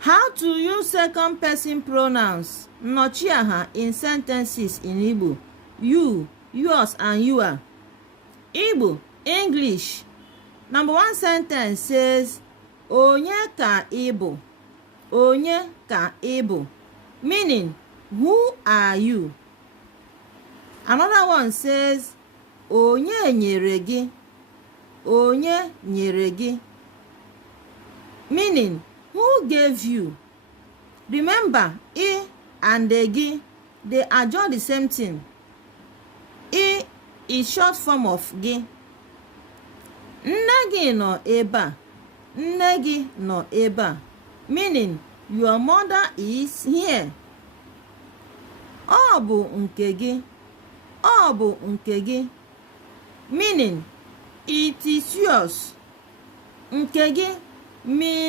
How to use second person pronouns Nnochi in sentences in Igbo. You, yours, and your. Igbo, English. Number 1 sentence says, Onye ka ịbụ? Onye ka ịbụ? Meaning, who are you? Another one says, Onye nyere gị? Onye nyere gị? Meaning, who gave you? Remember, I and the gi, they are just the same thing. I is short form of gi. Nne gị nọ ebe a. Nne gị nọ ebe a. Meaning, your mother is here. Ọ bụ nke gị. Ọ bụ nke gị. Meaning, it is yours. Nke gị means